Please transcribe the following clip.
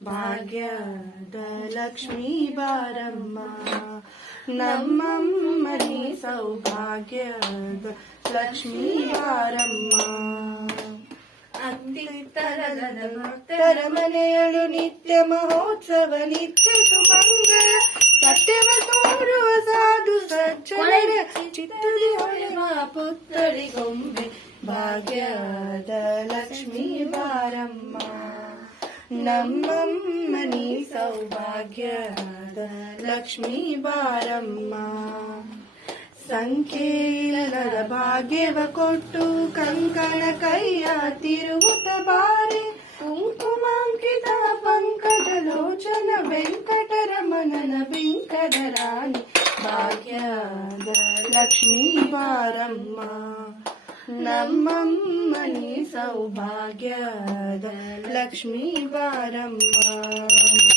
ಭಾಗ್ಯದ ಲಕ್ಷ್ಮೀ ಬಾರಮ್ಮ ನಮ್ಮಮ್ಮ ನೀ ಸೌಭಾಗ್ಯದ ಲಕ್ಷ್ಮೀ ಬಾರಮ್ಮ. ಅತ್ತಿತ್ತರದ ಭಕ್ತರ ಮನೆಯಳು ನಿತ್ಯ ಮಹೋತ್ಸವ ನಿತ್ಯ ಸುಮಂಗಳ ಸತ್ಯವ ತೋರುವ ಸಾಧು ಸಜ್ಜನರ ಚಿತ್ತದಿ ಹೊಳೆವ ಪುತ್ತಳಿಗೊಂಬೆ ಭಾಗ್ಯದ ಲಕ್ಷ್ಮೀ ಬಾರಮ್ಮ ನಮ್ಮಮ್ಮ ನೀ ಸೌಭಾಗ್ಯದ ಲಕ್ಷ್ಮೀ ಬಾರಮ್ಮ. ಸಂಖ್ಯೆಯಿಲ್ಲದ ಭಾಗ್ಯವ ಕೊಟ್ಟು ಕಂಕಣ ಕೈಯ ತಿರುಗುತ್ತ ಬಾರಿ ಕುಂಕುಮಾಂಕಿತ ಪಂಕಜ ಲೋಚನ ವೆಂಕಟರಮಣನ ಬಿಂಕದ ರಾಣಿ ಭಾಗ್ಯದ ಲಕ್ಷ್ಮೀ ಬಾರಮ್ಮ ನಮ್ಮಮ್ಮ ನೀ ಸೌಭಾಗ್ಯದ ಲಕ್ಷ್ಮೀ ಬಾರಮ್ಮ.